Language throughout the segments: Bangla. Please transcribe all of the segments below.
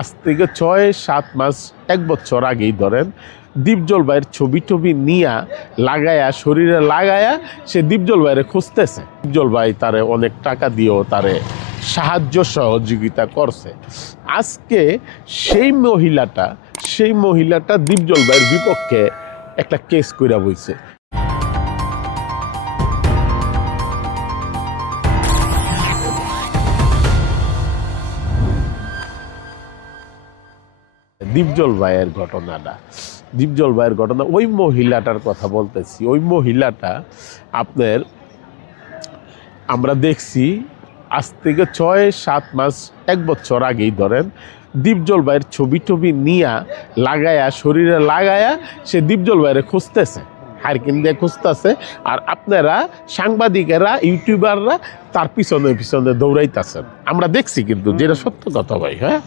আজ থেকে ৬-৭ মাস ১ বছর আগেই ধরেন দীপজল ভাইয়ের ছবি টবি নিয়া লাগায়া শরীরে লাগায়া সে দীপজল ভাইয়ের খুঁজতেছে। দীপজল ভাই তারে অনেক টাকা দিয়েও তারে সাহায্য সহযোগিতা করছে। আজকে সেই মহিলাটা দীপজল ভাইয়ের বিপক্ষে একটা কেস কইরা বইছে। দীপজল ভাইয়ের ঘটনা ওই মহিলাটার কথা বলতেছি। ওই মহিলাটা আপনার আমরা দেখছি আজ থেকে ৬-৭ মাস ১ বছর আগেই ধরেন দীপজল ভাইয়ের ছবি টবি নিয়া লাগায়া শরীরে লাগায়া সে দীপজল ভাইয়ের খুঁজতেছে, হারকিন দিয়ে খুঁজতেছে। আর আপনারা সাংবাদিকেরা ইউটিউবাররা তার পিছনে পিছনে দৌড়াইতেছেন। আমরা দেখছি কিন্তু, যেটা সত্য কথা ভাই। হ্যাঁ,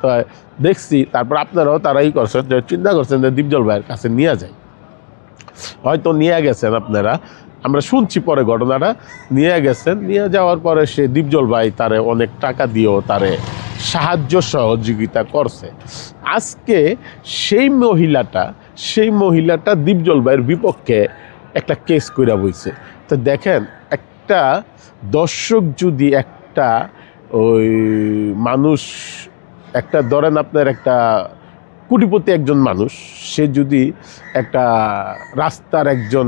তো দেখছি। তারপর আপনারাও তারাই করছেন যে চিন্তা করছেন যে দীপজল ভাইয়ের কাছে নিয়ে যায়, হয়তো নিয়ে গেছেন আপনারা, আমরা শুনছি পরে ঘটনাটা। নিয়ে গেছেন, নিয়ে যাওয়ার পরে সে দীপজল ভাই তারে অনেক টাকা দিয়েও তারে সাহায্য সহযোগিতা করছে। আজকে সেই মহিলাটা দীপজল ভাইয়ের বিপক্ষে একটা কেস কইরা বইছে। তো দেখেন, একটা দর্শক যদি একটা ওই মানুষ, একটা ধরেন আপনার একটা কোটিপতি একজন মানুষ, সে যদি একটা রাস্তার একজন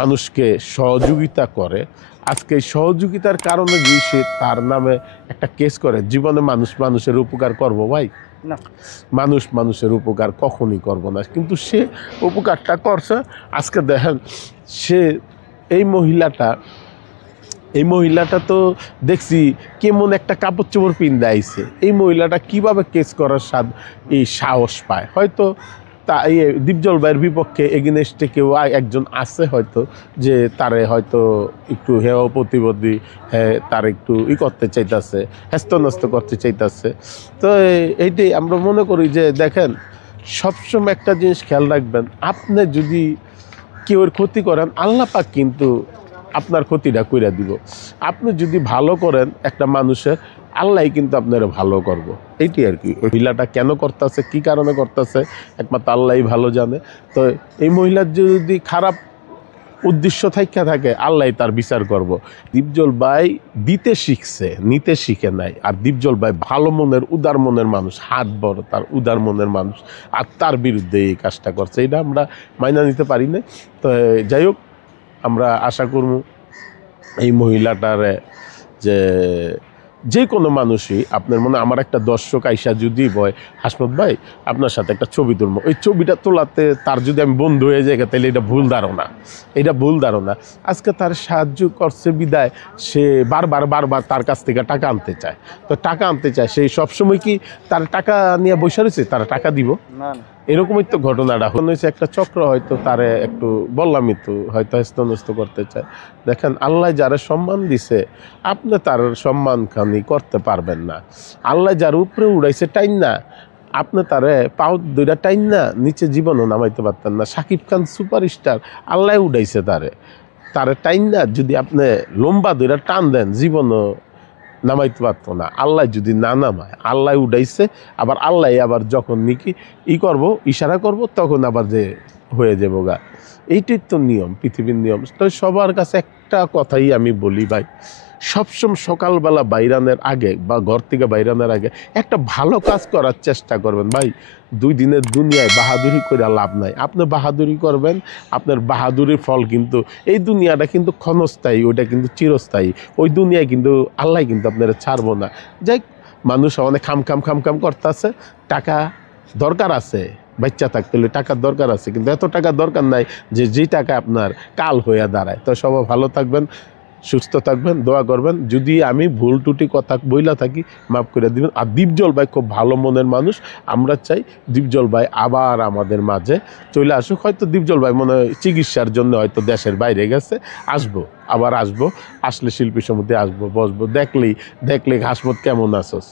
মানুষকে সহযোগিতা করে, আজকে এই সহযোগিতার কারণে যদি সে তার নামে একটা কেস করে, জীবনে মানুষের উপকার করবো ভাই? না, মানুষের উপকার কখনই করবো না। কিন্তু সে উপকারটা করছে। আজকে দেখেন, সে এই মহিলাটা তো দেখছি কেমন একটা কাপড় চোপড় পিন্দা আইছে। এই মহিলাটা কিভাবে কেস করার এই সাহস পায়? হয়তো তা দীপজল ভাইয়ের বিপক্ষে এগেনেস্টে কেউ একজন আছে হয়তো, যে তারে হয়তো একটু হেয় প্রতিবাদী, তার একটু করতে চাইতেছে, হ্যাস্তন্যস্ত করতে চাইতেছে। তো এইটাই আমরা মনে করি যে দেখেন, সবসময় একটা জিনিস খেয়াল রাখবেন, আপনি যদি কেউর ক্ষতি করেন, আল্লাহ পাক কিন্তু আপনার ক্ষতিটা কইরা দিব। আপনি যদি ভালো করেন একটা মানুষের, আল্লাহ কিন্তু আপনারা ভালো করব। এইটাই আর কি। ওই মহিলাটা কেন করতেছে, কি কারণে করতেছে, একমাত্র আল্লাহই ভালো জানে। তো এই মহিলার যদি খারাপ উদ্দেশ্য থাকে, আল্লাহ তার বিচার করব। দীপজল ভাই দিতে শিখছে, নিতে শিখে নাই। আর দীপজল ভাই ভালো মনের, উদার মনের মানুষ, হাত বড়, তার উদার মনের মানুষ, আর তার বিরুদ্ধে এই কাজটা করছে। এটা আমরা মাইনা নিতে পারি না। তো যাই হোক, আমরা আশা করব এই মহিলাটারে যে কোনো মানুষই, আপনার মনে আমার একটা দর্শক আইসা যদি বয়, হাসমত ভাই আপনার সাথে একটা ছবি তুলবো, ওই ছবিটা তোলাতে তার যদি আমি বন্ধু হয়ে যাই, তাহলে এটা ভুল ধারণা। আজকে তার সাহায্য করছে বিদায় সে বারবার তার কাছ থেকে টাকা আনতে চায়। তো টাকা আনতে চায়, সেই সবসময় কি তার টাকা নিয়ে বসে রয়েছে, তারা টাকা দিব না? এরকমই তো ঘটনাটা হয়েছে। একটা চক্র হয়তো তারে একটু বললামই তো, হয়তো হস্তনস্ত করতে চায়। দেখেন, আল্লাহ যারা সম্মান দিছে, আপনি তার সম্মানখানি করতে পারবেন না। আল্লাহ যার উপরে উড়াইছে টাইন না, আপনি তারে পাও দুইটা টাইন না নিচে জীবনও নামাইতে পারতেন না। শাকিব খান সুপারস্টার, আল্লাহ উড়াইছে তারে টাইন না, যদি আপনি লম্বা দুইটা টান দেন, জীবনও নামাইতে পারতো না। আল্লাহ যদি না নামায়, আল্লাহ উঠাইছে, আবার আল্লাহ যখন করবো, ইশারা করব, তখন আবার যে হয়ে যাবো গা। এইটাই তো নিয়ম, পৃথিবীর নিয়ম। তো সবার কাছে একটা কথাই আমি বলি ভাই, সবসময় সকালবেলা বাইরানের আগে বা ঘর থেকে বাইরানের আগে একটা ভালো কাজ করার চেষ্টা করবেন ভাই। 2 দিনের দুনিয়ায় বাহাদুরি করে লাভ নাই। আপনি বাহাদুরি করবেন, আপনার বাহাদুরির ফল কিন্তু এই দুনিয়াটা কিন্তু ক্ষণস্থায়ী, ওইটা কিন্তু চিরস্থায়ী। ওই দুনিয়ায় কিন্তু আল্লাহ কিন্তু আপনারা ছাড়বো না। যাই, মানুষ অনেক খাম করতেছে, টাকা দরকার আছে, বাচ্চা থাকতে হলে টাকার দরকার আছে, কিন্তু এত টাকা দরকার নাই যে টাকা আপনার কাল হইয়া দাঁড়ায়। তো সবাই ভালো থাকবেন, সুস্থ থাকবেন, দোয়া করবেন। যদি আমি ভুল টুটি কথা বইলা থাকি, মাফ করে দিবেন। আর দীপজল ভাই খুব ভালো মনের মানুষ। আমরা চাই দীপজল ভাই আবার আমাদের মাঝে চলে আসুক। হয়তো দীপজল ভাই মনে হয় চিকিৎসার জন্য হয়তো দেশের বাইরে গেছে, আবার আসবো, আসলে শিল্পী সমিতি আসবো, বসবো, দেখলেই হাসমত কেমন আছোস,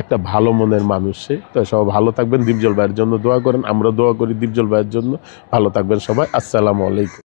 একটা ভালো মনের মানুষ সে। তো সবাই ভালো থাকবেন, দীপজল ভাইয়ের জন্য দোয়া করেন, আমরা দোয়া করি দীপজল ভাইয়ের জন্য। ভালো থাকবেন সবাই, আসসালামু আলাইকুম।